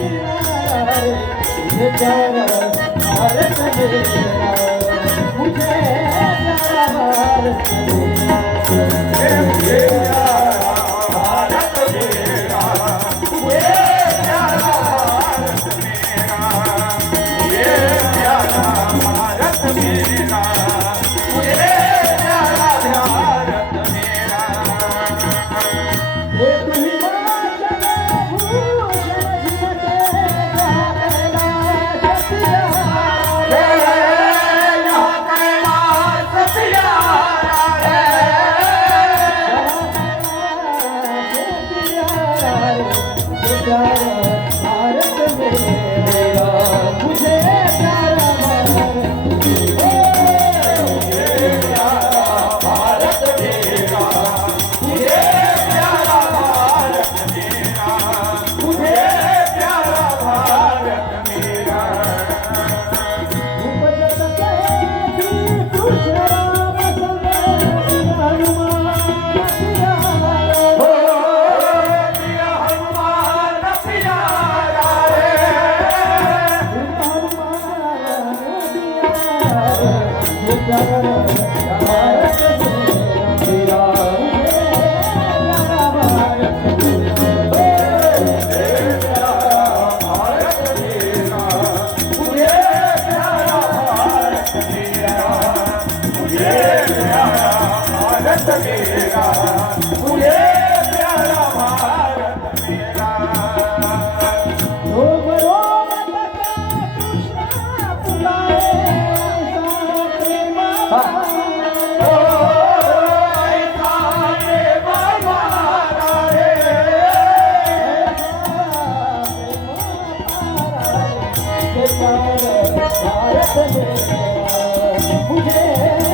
प्यारा भारत मेरा मुझे प्यारा भारत मेरा मुझे प्यारा भारत मेरा मुझे प्यारा भारत मेरा मुझे प्यारा भारत मेरा मुझे प्यारा भारत मेरा ये तुम्ही भारत मेरा मुझे प्यारा भारत मेरा मुझे प्यारा भारत मेरा मुझे प्यारा भारत मेरा उपजत के कृष्ण राम संग हनुमान प्यारा हो प्रिया हनुमान प्यारा रे हनुमान प्यारा भारत मेरा मुझे प्यारा भारत मेरा मुझे प्यारा भारत मेरा मुझे प्यारा भारत मेरा रोम रोम तक कृष्ण पुकारे प्रेम भारत मेरा मुझे